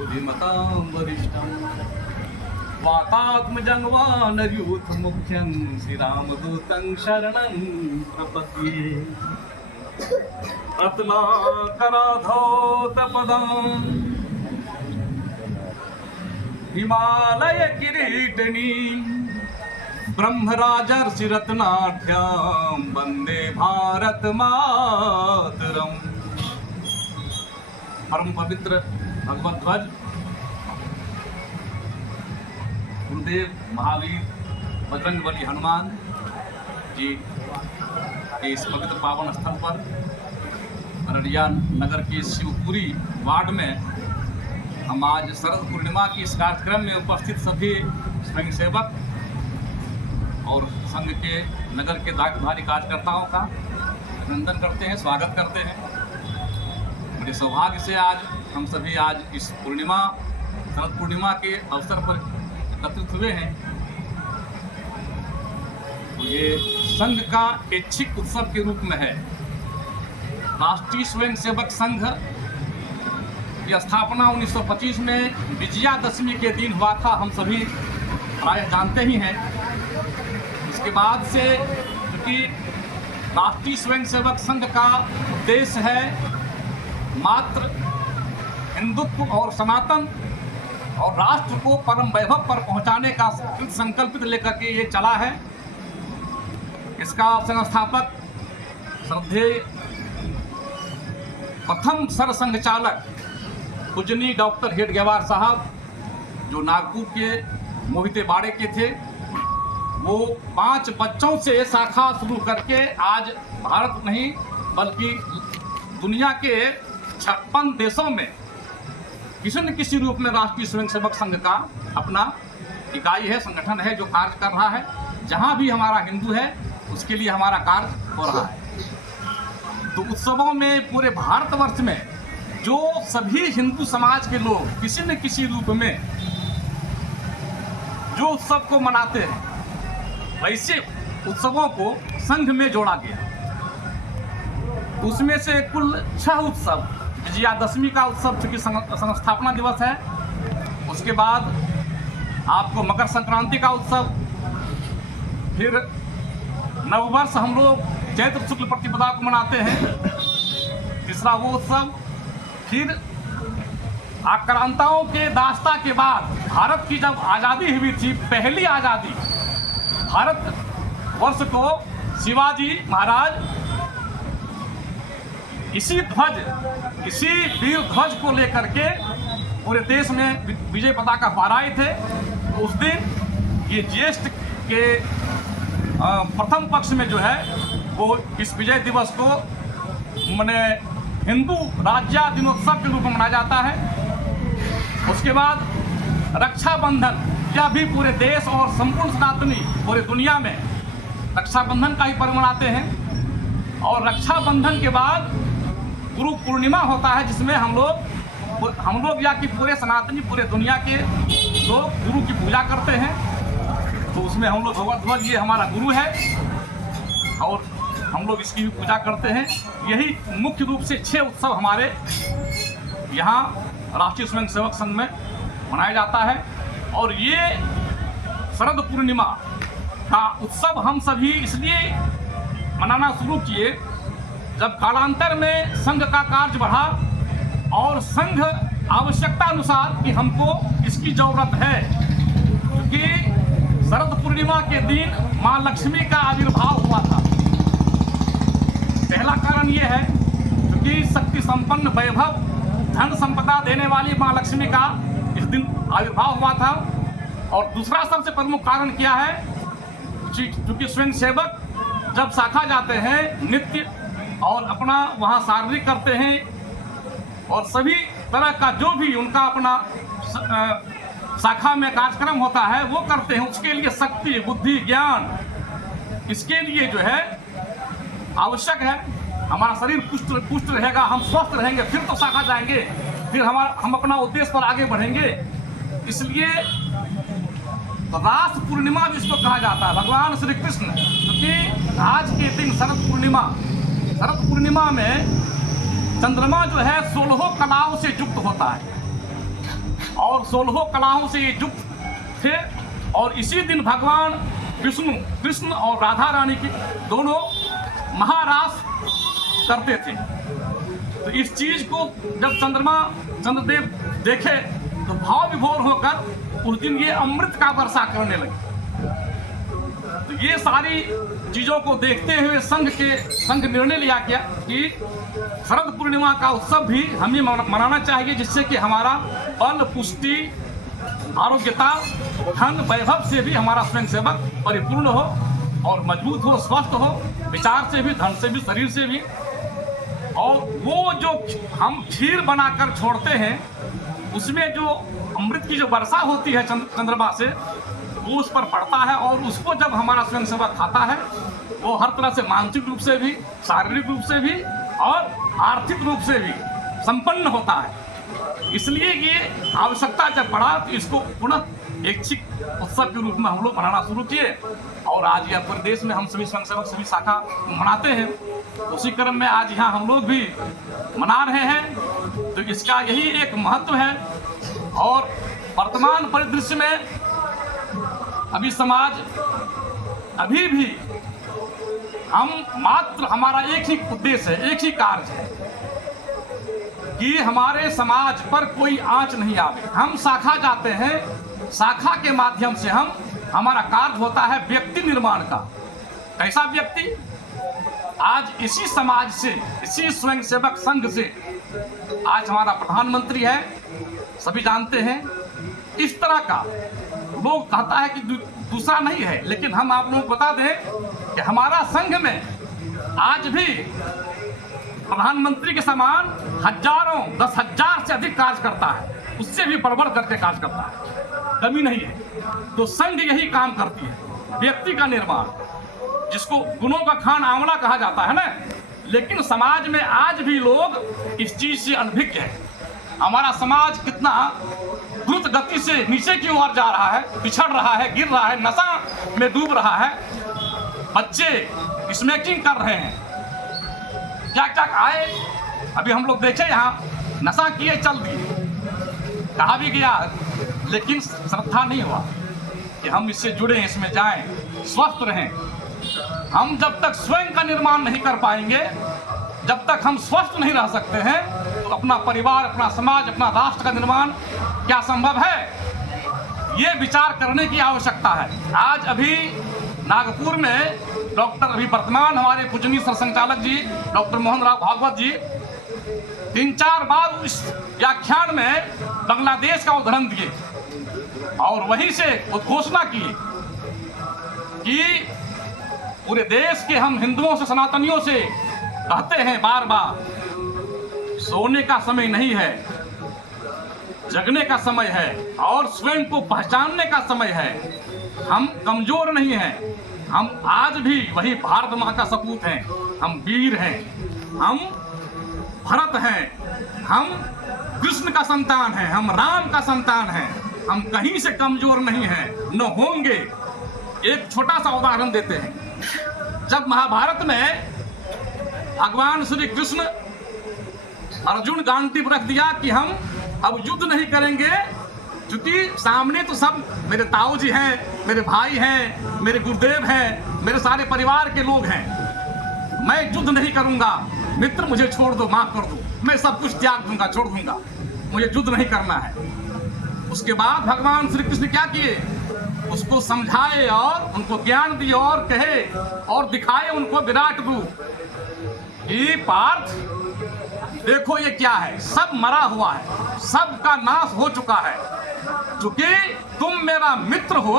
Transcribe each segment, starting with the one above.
बुद्धिमतां वरिष्ठं वातात्मजं वानरयूथमुख्यं श्रीरामदूतं शरणं प्रपद्ये। रत्नाकराधौतपदं हिमालयकिरीटिनीं ब्रह्मराजर्षिरत्नाढ्यां वन्दे भारत मातरम्। परम पवित्र भगवत ध्वज गुरुदेव महावीर बजरंगबली हनुमान जी के इस पवित्र पावन स्थल पर अररिया नगर के शिवपुरी वार्ड में हम आज शरद पूर्णिमा की इस कार्यक्रम में उपस्थित सभी स्वयंसेवक और संघ के नगर के दायित्वधारी कार्यकर्ताओं का अभिनंदन करते हैं, स्वागत करते हैं। बड़े सौभाग्य से आज हम सभी आज इस पूर्णिमा शरद पूर्णिमा के अवसर पर एकत्रित हुए हैं। तो ये संघ का ऐच्छिक उत्सव के रूप में है। राष्ट्रीय स्वयंसेवक संघ की स्थापना 1925 में विजयादशमी के दिन हुआ था, हम सभी प्राय जानते ही हैं। इसके बाद से क्योंकि राष्ट्रीय स्वयंसेवक संघ का उद्देश्य है मात्र हिंदुत्व और सनातन और राष्ट्र को परम वैभव पर पहुंचाने का संकल्पित लेकर के ये चला है। इसका संस्थापक श्रद्धेय प्रथम सरसंघ चालक पूजनीय डॉक्टर हेडगेवार साहब, जो नागपुर के मोहिते बाड़े के थे, वो 5 बच्चों से शाखा शुरू करके आज भारत नहीं बल्कि दुनिया के 56 देशों में किसी न किसी रूप में राष्ट्रीय स्वयंसेवक संघ का अपना इकाई है, संगठन है जो कार्य कर रहा है। जहाँ भी हमारा हिंदू है उसके लिए हमारा कार्य हो रहा है। तो उत्सवों में पूरे भारतवर्ष में जो सभी हिंदू समाज के लोग किसी न किसी रूप में जो उत्सव को मनाते हैं, वैसे उत्सवों को संघ में जोड़ा गया। उसमें से कुल 6 उत्सव, विजयादशमी का उत्सव चूँकि संस्थापना दिवस है, उसके बाद आपको मकर संक्रांति का उत्सव, फिर नववर्ष हम लोग चैत्र शुक्ल प्रतिपदा को मनाते हैं, तीसरा वो उत्सव, फिर आक्रांताओं के दास्ता के बाद भारत की जब आज़ादी हुई थी, पहली आज़ादी, भारत वर्ष को शिवाजी महाराज इसी वीर ध्वज को लेकर के पूरे देश में विजय पताका फहराए थे। उस दिन ये ज्येष्ठ के प्रथम पक्ष में जो है वो इस विजय दिवस को माने हिंदू राज्य दिनोत्सव के रूप में मनाया जाता है। उसके बाद रक्षाबंधन, यह भी पूरे देश और संपूर्ण सनातनी पूरे दुनिया में रक्षाबंधन का ही पर्व मनाते हैं। और रक्षाबंधन के बाद गुरु पूर्णिमा होता है, जिसमें हम लोग या कि पूरे सनातनी पूरे दुनिया के लोग गुरु की पूजा करते हैं। तो उसमें हम लोग भगवत ध्वज, ये हमारा गुरु है और हम लोग इसकी भी पूजा करते हैं। यही मुख्य रूप से 6 उत्सव हमारे यहाँ राष्ट्रीय स्वयंसेवक संघ में मनाया जाता है। और ये शरद पूर्णिमा का उत्सव हम सभी इसलिए मनाना शुरू किए जब कालांतर में संघ का कार्य बढ़ा और संघ आवश्यकता अनुसार कि हमको इसकी जरूरत है, क्योंकि शरद पूर्णिमा के दिन माँ लक्ष्मी का आविर्भाव हुआ था। पहला कारण ये है क्योंकि शक्ति संपन्न वैभव धन संपदा देने वाली माँ लक्ष्मी का इस दिन आविर्भाव हुआ था। और दूसरा सबसे प्रमुख कारण क्या है, क्योंकि स्वयंसेवक जब शाखा जाते हैं नित्य और अपना वहाँ शारीरिक करते हैं और सभी तरह का जो भी उनका अपना शाखा में कार्यक्रम होता है वो करते हैं। उसके लिए शक्ति, बुद्धि, ज्ञान, इसके लिए जो है आवश्यक है। हमारा शरीर पुष्ट रहेगा, हम स्वस्थ रहेंगे, फिर तो शाखा जाएंगे, फिर हम अपना उद्देश्य पर आगे बढ़ेंगे। इसलिए तो रास पूर्णिमा जिसको कहा जाता है भगवान श्री कृष्ण, क्योंकि आज के दिन शरद पूर्णिमा में चंद्रमा जो है 16 कलाओं से युक्त होता है। और 16 कलाओं से ये युक्त थे। और इसी दिन भगवान विष्णु कृष्ण और राधा रानी की दोनों महारास करते थे। तो इस चीज को जब चंद्रदेव देखे तो भाव विभोर होकर उस दिन ये अमृत का वर्षा करने लगे। तो ये सारी चीजों को देखते हुए संघ निर्णय लिया गया कि शरद पूर्णिमा का उत्सव भी हमें मनाना चाहिए, जिससे कि हमारा बल, पुष्टि, आरोग्यता, धन, वैभव से भी हमारा स्वयंसेवक परिपूर्ण हो और मजबूत हो, स्वस्थ हो, विचार से भी, धन से भी, शरीर से भी। और वो जो हम खीर बनाकर छोड़ते हैं उसमें जो अमृत की जो वर्षा होती है चंद्रमा से, वो उस पर पड़ता है और उसको जब हमारा स्वयंसेवक खाता है वो हर तरह से मानसिक रूप से भी, शारीरिक रूप से भी और आर्थिक रूप से भी संपन्न होता है। इसलिए ये आवश्यकता जब पड़ा तो इसको पुनः ऐच्छिक उत्सव के रूप में हम लोग मनाना शुरू किए। और आज यह पूरे देश में हम सभी स्वयंसेवक सभी शाखा मनाते हैं। उसी क्रम में आज यहाँ हम लोग भी मना रहे हैं। तो इसका यही एक महत्व है। और वर्तमान परिदृश्य में अभी समाज अभी भी हम मात्र हमारा एक ही उद्देश्य है, एक ही कार्य है कि हमारे समाज पर कोई आंच नहीं आवे। हम शाखा जाते हैं, शाखा के माध्यम से हमारा कार्य होता है व्यक्ति निर्माण का। कैसा व्यक्ति? आज इसी समाज से, इसी स्वयंसेवक संघ से आज हमारा प्रधानमंत्री है, सभी जानते हैं। इस तरह का लोग कहता है कि दूसरा नहीं है, लेकिन हम आप लोगों को बता दें कि हमारा संघ में आज भी प्रधानमंत्री के समान हजारों, 10,000 से अधिक कार्य करता है, उससे भी बढ़ करके कार्य करता है, कमी नहीं है। तो संघ यही काम करती है, व्यक्ति का निर्माण, जिसको गुणों का खान आंवला कहा जाता है ना। लेकिन समाज में आज भी लोग इस चीज से अनभिज्ञ है। हमारा समाज कितना द्रुत गति से नीचे की ओर जा रहा है, पिछड़ रहा है, गिर रहा है, नशा में डूब रहा है। बच्चे स्मोकिंग कर रहे हैं, क्या क्या आए अभी हम लोग देखे, यहाँ नशा किए चल दिए, कहा भी गया, लेकिन श्रद्धा नहीं हुआ कि हम इससे जुड़े, इसमें जाएं, स्वस्थ रहें। हम जब तक स्वयं का निर्माण नहीं कर पाएंगे, जब तक हम स्वस्थ नहीं रह सकते हैं, तो अपना परिवार, अपना समाज, अपना राष्ट्र का निर्माण क्या संभव है? ये विचार करने की आवश्यकता है। आज अभी नागपुर में डॉक्टर, अभी वर्तमान हमारे पूजनीय सरसंघचालक जी डॉक्टर मोहन राव भागवत जी 3-4 बार इस व्याख्यान में बांग्लादेश का उदाहरण दिए और वहीं से घोषणा की कि पूरे देश के हम हिंदुओं से, सनातनियों से कहते हैं बार बार, सोने का समय नहीं है, जगने का समय है और स्वयं को पहचानने का समय है। हम कमजोर नहीं हैं, हम आज भी वही भारत माँ का सपूत हैं, हम वीर हैं, हम भरत हैं, हम कृष्ण का संतान हैं, हम राम का संतान हैं, हम कहीं से कमजोर नहीं हैं, न होंगे। एक छोटा सा उदाहरण देते हैं। जब महाभारत में भगवान श्री कृष्ण अर्जुन गांडी रख दिया कि हम अब युद्ध नहीं करेंगे, क्योंकि सामने तो सब मेरे ताऊ जी हैं, मेरे भाई हैं, मेरे गुरुदेव हैं, मेरे सारे परिवार के लोग हैं, मैं युद्ध नहीं करूंगा, मित्र मुझे छोड़ दो, माफ कर दो, मैं सब कुछ त्याग दूंगा, छोड़ दूंगा, मुझे युद्ध नहीं करना है। उसके बाद भगवान श्री कृष्ण क्या किए? उसको समझाए और उनको ज्ञान दिए और कहे और दिखाए उनको विराट रूप कि पार्थ देखो ये क्या है, सब मरा हुआ है, सबका नाश हो चुका है, क्योंकि तुम मेरा मित्र हो,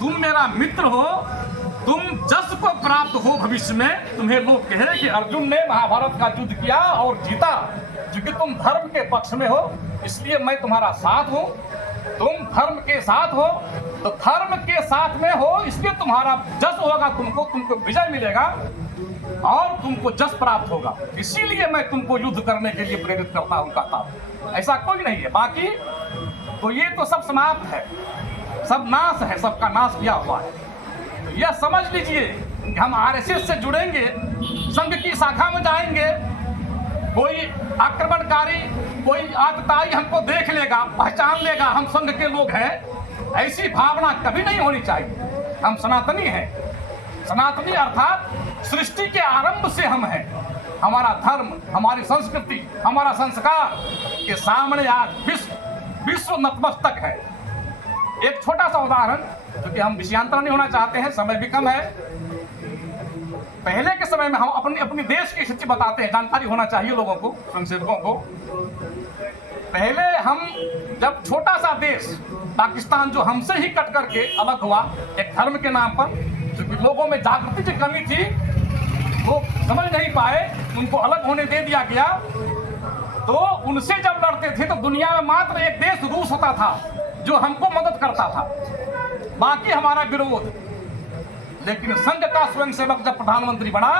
तुम मेरा मित्र हो, तुम जस को प्राप्त हो भविष्य में। तुम्हें लोग कहे कि अर्जुन ने महाभारत का युद्ध किया और जीता, क्योंकि तुम धर्म के पक्ष में हो, इसलिए मैं तुम्हारा साथ हूं। तुम धर्म के साथ हो तो धर्म के साथ में हो, इसलिए तुम्हारा जस होगा, तुमको विजय मिलेगा और तुमको जस प्राप्त होगा। इसीलिए मैं तुमको युद्ध करने के लिए प्रेरित करता हूं, कहता हूं। ऐसा कोई नहीं है। बाकी तो ये तो सब समाप्त है, सब नाश है, सबका नाश किया हुआ है। तो यह समझ लीजिए कि हम आरएसएस से जुड़ेंगे, संघ की शाखा में जाएंगे कोई आक्रमणकारी, कोई आतताई हमको देख लेगा, पहचान लेगा हम संघ के लोग हैं, ऐसी भावना कभी नहीं होनी चाहिए। हम सनातनी हैं। सनातनी अर्थात सृष्टि के आरंभ से हम हैं। हमारा धर्म, हमारी संस्कृति, हमारा संस्कार के सामने आज विश्व नतमस्तक है। एक छोटा सा उदाहरण, क्योंकि हम विषयांतर नहीं होना चाहते हैं, समय भी कम है। पहले के समय में हम अपने देश की स्थिति बताते हैं, जानकारी होना चाहिए लोगों को, स्वयंसेवकों को। पहले हम जब छोटा सा देश पाकिस्तान जो हमसे ही कट करके अलग हुआ एक धर्म के नाम पर, क्योंकि लोगों में जागृति की कमी थी, वो समझ नहीं पाए, उनको अलग होने दे दिया गया। तो उनसे जब लड़ते थे तो दुनिया में मात्र एक देश रूस होता था जो हमको मदद करता था, बाकी हमारा विरोध। लेकिन संघ का स्वयंसेवक जब प्रधानमंत्री बना,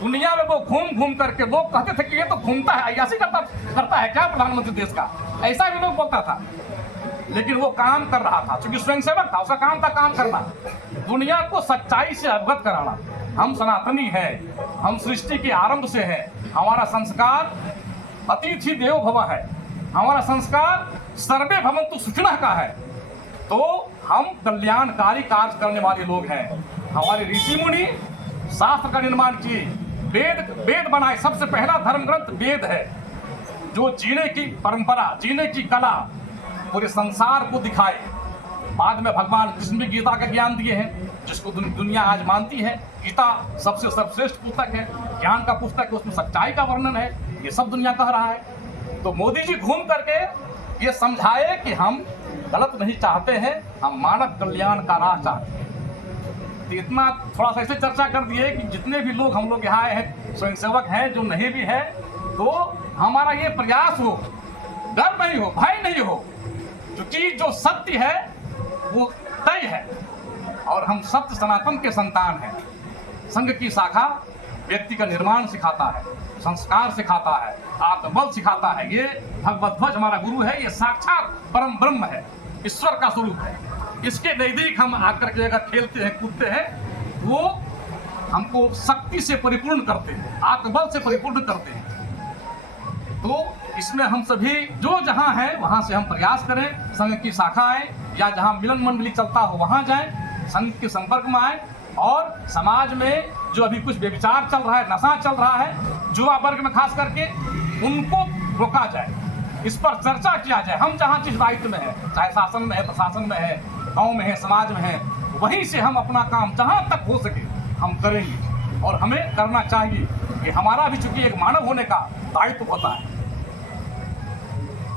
दुनिया में वो घूम घूम करके, लोग कहते थे कि ये तो घूमता है, अय्याशी करता है क्या प्रधानमंत्री देश का, ऐसा भी लोग बोलता था। लेकिन वो काम कर रहा था, क्योंकि स्वयंसेवक था, उसका काम था काम करना, दुनिया को सच्चाई से अवगत कराना। हम सनातनी हैं, हम सृष्टि के आरंभ से हैं। हमारा संस्कार अतिथि देवो भव है, हमारा संस्कार सर्वे भवन्तु सुखिनः का है। तो हम कल्याणकारी कार्य करने वाले लोग हैं। हमारे ऋषि मुनि शास्त्र का निर्माण किए, वेद बनाए। सबसे पहला धर्म ग्रंथ वेद है, जो जीने की परंपरा, जीने की कला पूरे संसार को दिखाए। बाद में भगवान कृष्ण भी गीता का ज्ञान दिए हैं, जिसको दुनिया आज मानती है। गीता सबसे सर्वश्रेष्ठ पुस्तक है, ज्ञान का पुस्तक है, उसमें सच्चाई का वर्णन है, ये सब दुनिया कह रहा है। तो मोदी जी घूम करके ये समझाए कि हम गलत नहीं चाहते हैं, हम मानव कल्याण का राह चाहते हैं। तो इतना थोड़ा सा ऐसे चर्चा कर दिए कि जितने भी लोग हम लोग यहाँ हैं, स्वयंसेवक हैं, जो नहीं भी है, तो हमारा ये प्रयास हो, डर नहीं हो, भय नहीं हो, क्योंकि जो सत्य है वो तय है और हम सत्य सनातन के संतान हैं। संघ की शाखा व्यक्ति का निर्माण सिखाता है, संस्कार सिखाता है, आत्मबल सिखाता है। ये भगवत ध्वज हमारा गुरु है, ये साक्षात परम ब्रह्म है, ईश्वर का स्वरूप है। इसके नजदीक हम आकर के अगर खेलते हैं, कूदते हैं, वो हमको शक्ति से परिपूर्ण करते हैं, आत्मबल से परिपूर्ण करते हैं। तो इसमें हम सभी जो जहाँ हैं वहाँ से हम प्रयास करें, संघ की शाखाएं या जहाँ मिलन मंडली चलता हो वहाँ जाएं, संघ के संपर्क में आए और समाज में जो अभी कुछ व्यभिचार चल रहा है, नशा चल रहा है, युवा वर्ग में खास करके, उनको रोका जाए, इस पर चर्चा किया जाए। हम जहाँ जिस दायित्व में है, चाहे शासन में है, प्रशासन में है, गाँव में है, समाज में है, वहीं से हम अपना काम जहाँ तक हो सके हम करेंगे और हमें करना चाहिए। कि हमारा भी चूंकि एक मानव होने का दायित्व होता है।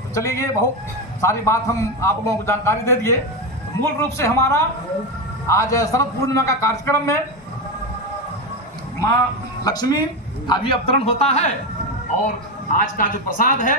तो चलिए, ये बहुत सारी बात हम आप लोगों को जानकारी दे दिए। मूल रूप से हमारा आज शरद पूर्णिमा का कार्यक्रम में माँ लक्ष्मी का भी अवतरण होता है और आज का जो प्रसाद है